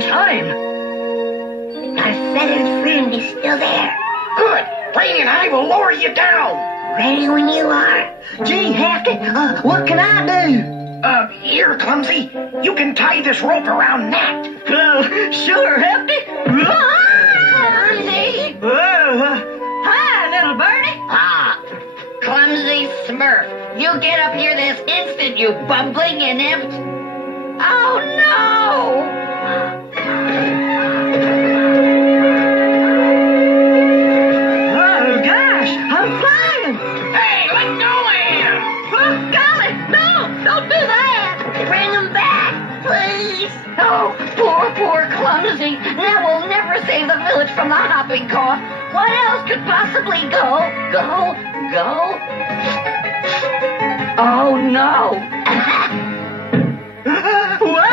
time. Our feathered friend is still there. Good. Brainy and I will lower you down. Ready when you are. Gee, Hefty, what can I do? Here, Clumsy. You can tie this rope around Nat. Sure, Hefty. Clumsy! Hi, little birdie. Ah, Clumsy Smurf. You get up here this instant, you bumbling inept. Oh, no! Oh, gosh, I'm flying. Hey, let go of him! Oh, golly, no, don't do that. Bring him back, please. Oh, poor Clumsy. That will never save the village from the hopping cough. What else could possibly go? Oh, no. What?